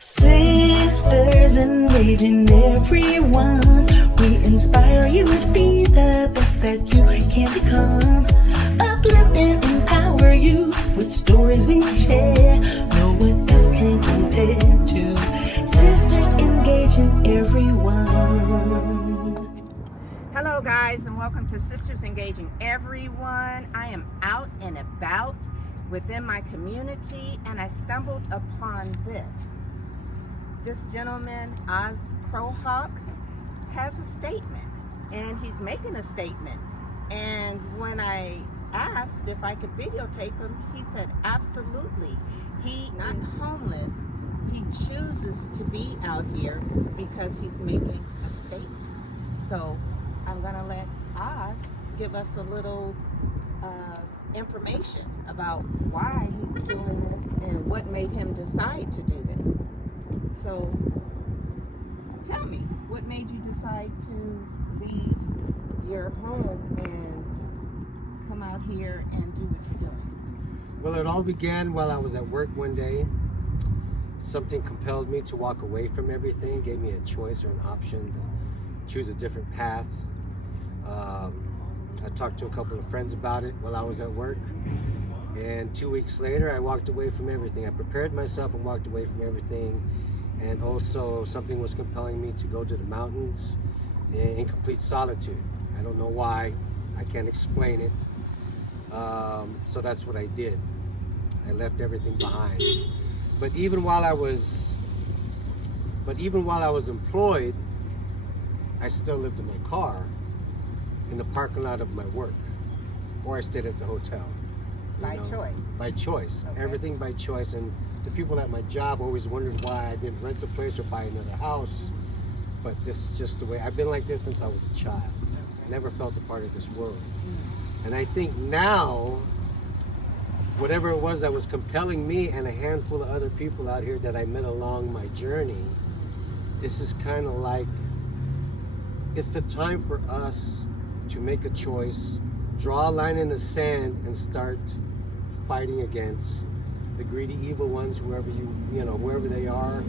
Sisters engaging everyone. We inspire you to be the best that you can become. Uplift and empower you with stories we share. No one else can compare to Sisters engaging everyone. Hello guys, and welcome to Sisters Engaging Everyone. I am out and about within my community, and I stumbled upon this. This gentleman, Oz Crowhawk, has a statement, and he's making a statement. And when I asked if I could videotape him, he said absolutely. He's not homeless. He chooses to be out here because he's making a statement. So I'm gonna let Oz give us a little information about why he's doing this and what made him decide to do this. So tell me, what made you decide to leave your home and come out here and do what you're doing? Well, it all began while I was at work one day. Something compelled me to walk away from everything, gave me a choice or an option to choose a different path. I talked to a couple of friends about it while I was at work, and 2 weeks later I walked away from everything. I prepared myself and walked away from everything, and also something was compelling me to go to the mountains in complete solitude. I don't know why, I can't explain it. So that's what I did. I left everything behind. But even while I was employed, I still lived in my car in the parking lot of my work, or I stayed at the hotel. By choice. By choice. Okay. Everything by choice. And the people at my job always wondered why I didn't rent a place or buy another house. But this is just the way I've been like this since I was a child. Okay. Never felt a part of this world. And I think now, whatever it was that was compelling me and a handful of other people out here that I met along my journey, this is kind of like, it's the time for us to make a choice, draw a line in the sand, and start fighting against the greedy, evil ones, whoever wherever they are,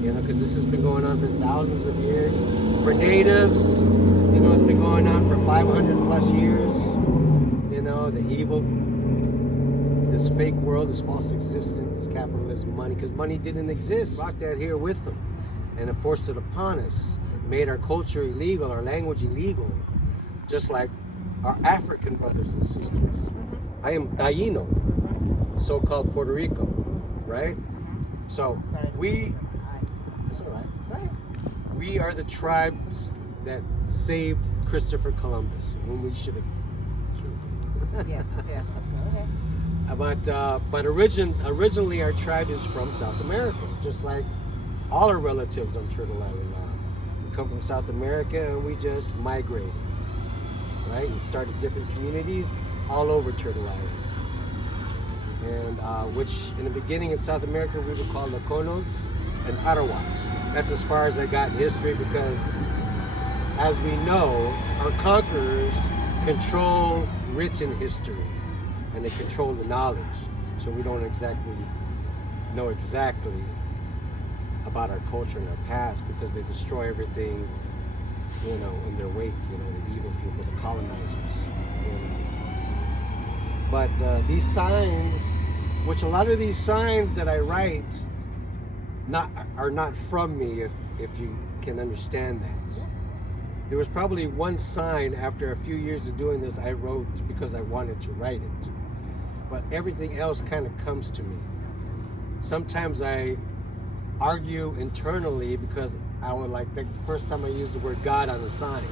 because this has been going on for thousands of years. For natives, it's been going on for 500 plus years. The evil, this fake world, this false existence, capitalism, money, because money didn't exist. Brought that here with them, and it forced it upon us, made our culture illegal, our language illegal, just like our African brothers and sisters. I am Taino, so-called Puerto Rico, right? So it's all right. We are the tribes that saved Christopher Columbus, when we should have. Yes. Go ahead. But originally our tribe is from South America, just like all our relatives on Turtle Island now. We come from South America, and we just migrated, right? And started different communities all over Turtle Island. And which in the beginning in South America we were called Laconos and Arawaks. That's as far as I got in history, because as we know, our conquerors control written history, and they control the knowledge, so we don't know exactly about our culture and our past, because they destroy everything, in their wake, the evil people, the colonizers. But these signs, which a lot of these signs that I write are not from me, if you can understand that. There was probably one sign after a few years of doing this I wrote because I wanted to write it. But everything else kind of comes to me. Sometimes I argue internally, because I would the first time I used the word God on a sign,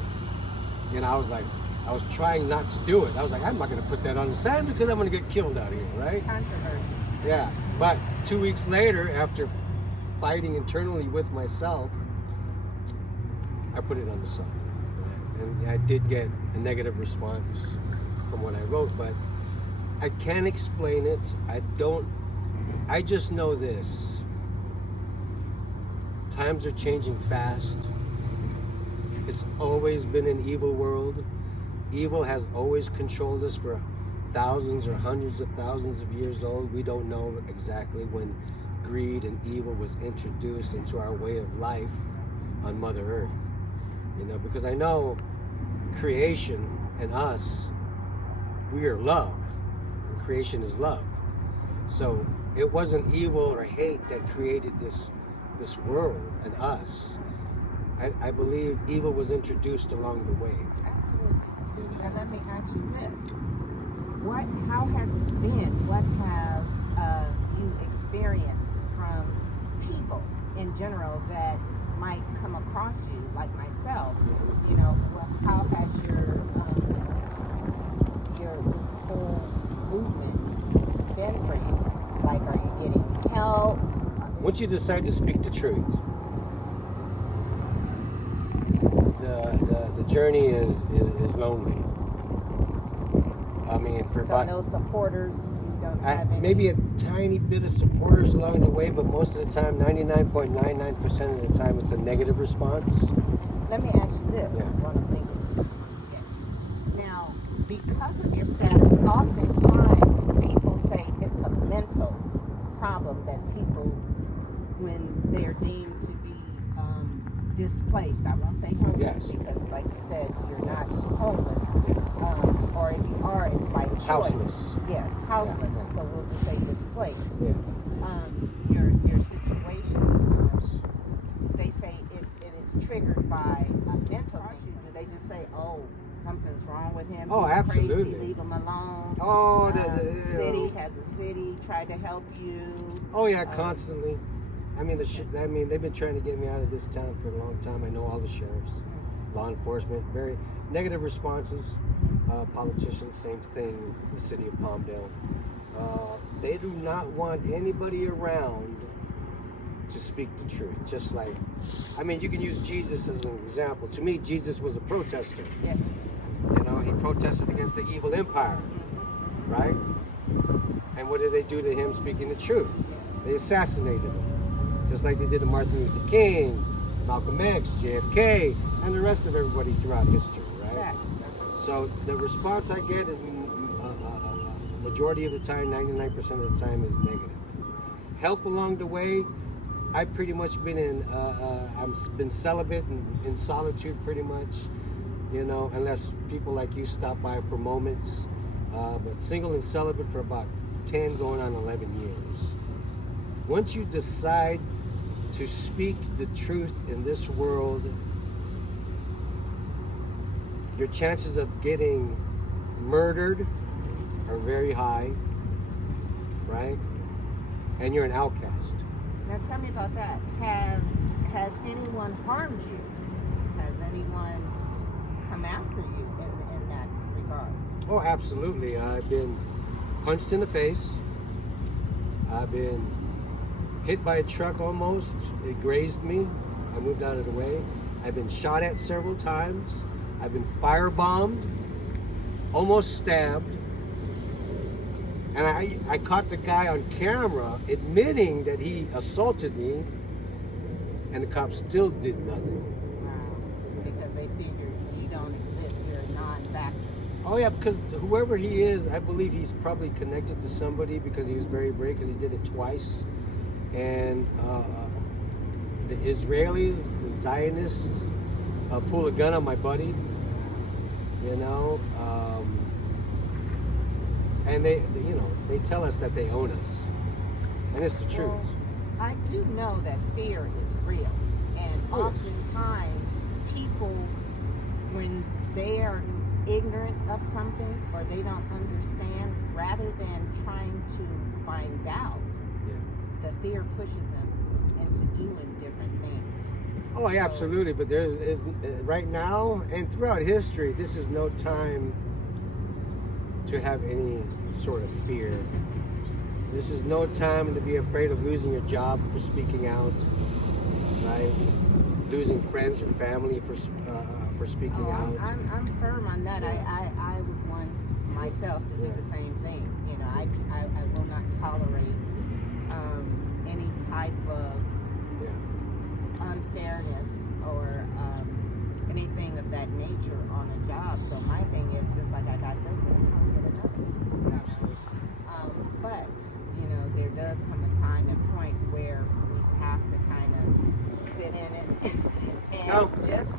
and I was trying not to do it. I was like, I'm not going to put that on the sign because I'm going to get killed out here, right? Controversy. Yeah. But 2 weeks later, after fighting internally with myself, I put it on the sign. And I did get a negative response from what I wrote, but I can't explain it. I just know this. Times are changing fast. It's always been an evil world. Evil has always controlled us for thousands or hundreds of thousands of years old. We don't know exactly when greed and evil was introduced into our way of life on Mother Earth. You know, because I know creation and us, we are love. And creation is love. So it wasn't evil or hate that created this world and us. I believe evil was introduced along the way. Absolutely. Now let me ask you this. How has it been? What have you experienced from people in general that might come across you, like myself? You know, how has your this whole movement been for you? Like, are you getting help? Once you decide to speak the truth, the journey is lonely. I mean, for so no supporters. You don't have any. Maybe a tiny bit of supporters along the way, but most of the time, 99.99% of the time, it's a negative response. Let me ask you this. What I'm thinking. Now, because of your status, oftentimes people say it's a mental problem that people, when they're deemed to be displaced, I won't say homeless because, like you said, you're not homeless. Or if you are, it's by choice. Houseless. Yes, houseless. Yeah. So we'll just say displaced. Yeah. Your situation, they say it is triggered by a mental thing. Do they just say, oh, something's wrong with him? Oh, he's absolutely. Crazy, leave him alone. Oh, Has the city tried to help you? Oh yeah, constantly. I mean, they've been trying to get me out of this town for a long time. I know all the sheriffs, law enforcement, very negative responses. Politicians, same thing. The city of Palmdale, they do not want anybody around to speak the truth. Just like, I mean, you can use Jesus as an example. To me, Jesus was a protester. Yes. You know, he protested against the evil empire, right? And what did they do to him speaking the truth? They assassinated him, just like they did to Martin Luther King, Malcolm X, JFK, and the rest of everybody throughout history, right? Yes. So the response I get is majority of the time, 99% of the time, is negative. Help along the way, I've pretty much been I've been celibate and in solitude pretty much, you know, unless people like you stop by for moments. But single and celibate for about 10 going on 11 years. Once you decide to speak the truth in this world, your chances of getting murdered are very high, right? And you're an outcast. Now tell me about that. Has anyone harmed you? Has anyone come after you in that regard? Oh, absolutely. I've been punched in the face. I've been hit by a truck almost. It grazed me. I moved out of the way. I've been shot at several times. I've been firebombed, almost stabbed. And I caught the guy on camera admitting that he assaulted me, and the cops still did nothing. Wow. Because they figured you don't exist. You're a non-factor. Oh yeah, because whoever he is, I believe he's probably connected to somebody because he was very brave because he did it twice. And the Israelis, the Zionists, pull a gun on my buddy, you know, and they tell us that they own us, and it's the truth. Well, I do know that fear is real, and oftentimes people, when they are ignorant of something or they don't understand, rather than trying to find out, the fear pushes them into doing different things. Oh, yeah, absolutely. But there's right now and throughout history, this is no time to have any sort of fear. This is no time to be afraid of losing your job for speaking out, right? Losing friends or family for speaking out. I'm firm on that. I would want myself to do the same thing. You know, I will not tolerate any type of unfairness or anything of that nature on a job. So my thing is just like I got this one, I'm gonna get another. Absolutely. But you know, there does come a time and point where where we have to kind of sit in it and No. just to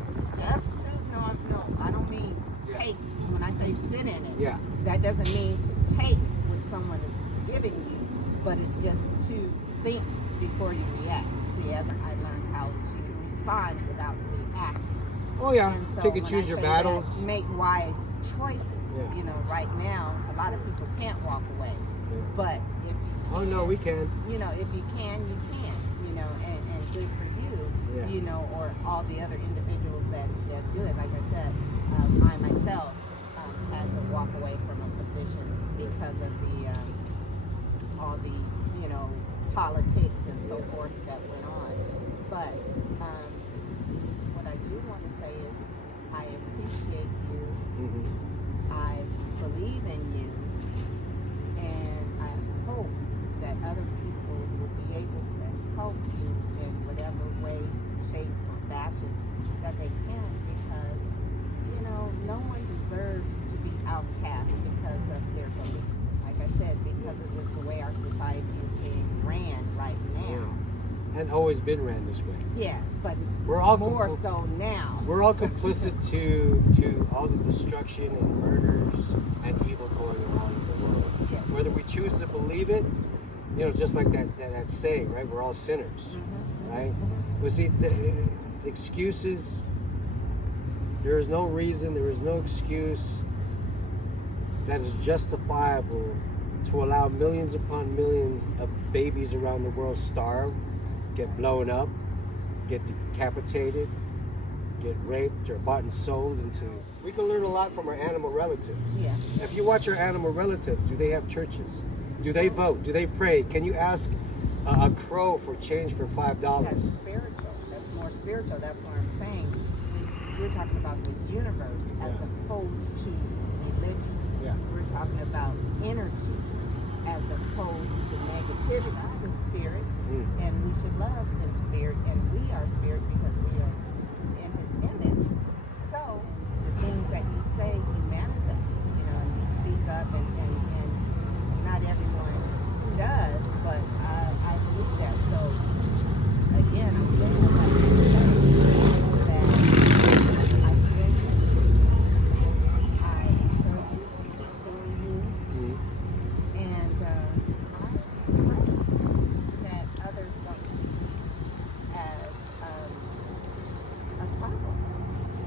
no, I don't mean Yeah. take. When I say sit in it, Yeah. that doesn't mean to take what someone is giving you, but it's just to think before you react. See, as I learned how to respond without reacting. Oh yeah. And so Pick and when choose I your say battles. that, make wise choices. Yeah. You know, right now, a lot of people can't walk away. But if you can, Oh no, we can. you know, if you can, you know, and good for you, Yeah. you know, or all the other individuals that do it. Like I said, I myself had to walk away from a position because of all the, you know, politics and so forth that went on. But what I do want to say is I appreciate you. Mm-hmm. I believe in you, and I hope that other people will be able to help you in whatever way, shape, or fashion that they can, because, you know, no one deserves to be outcast because of their beliefs. Like I said, because of the way our society is being ran right now. Yeah. And always been ran this way. Yes, but We're all more so now. We're all complicit to all the destruction and murders and evil going on in the world. Yes. Whether we choose to believe it, you know, just like that saying, right? We're all sinners, right? But see, the excuses, there is no reason, there is no excuse that is justifiable to allow millions upon millions of babies around the world starve, get blown up, get decapitated, get raped or bought and sold into. We can learn a lot from our animal relatives. Yeah. If you watch our animal relatives, do they have churches? Do they vote? Do they pray? Can you ask a crow for change for $5? That's spiritual. That's more spiritual. That's what I'm saying. We're talking about the universe as opposed to religion. Yeah. We're talking about energy as opposed to negativity in spirit. And we should love in spirit. And we are spirit because we are in his image. So the things that you say, you manifest. You know, and you speak up, and not everyone does, but I believe that. So again, I'm saying what I just say, that I feel you. I encourage you to keep doing you. And I pray that others don't see you as a problem,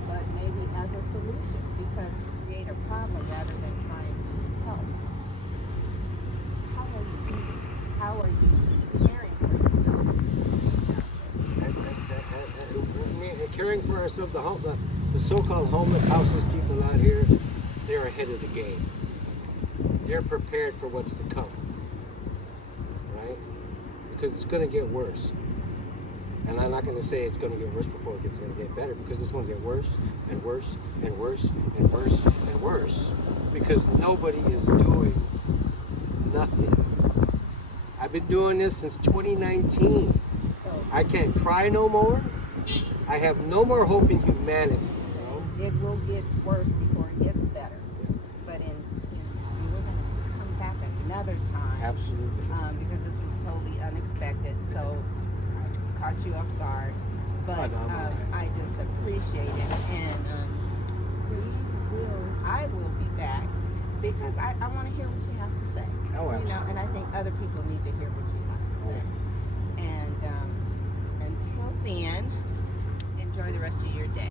but maybe as a solution, because you create a problem rather than trying to help. How are you caring for yourself? Caring for ourselves, the so-called homeless houseless people out here, they're ahead of the game. They're prepared for what's to come, right? Because it's going to get worse. And I'm not going to say it's going to get worse before it's going to get better, because it's going to get worse and worse and worse and worse and worse, because nobody is doing nothing. I've been doing this since 2019. So I can't cry no more. I have no more hope in humanity. it will get worse before it gets better. But we're going to come back another time. Absolutely. Because this is totally unexpected. So I caught you off guard. But I just appreciate it. And I will be back because I want to hear what you have to say. Oh, absolutely. You know, and I think other people need to hear what you have to say. And until then, enjoy the rest of your day.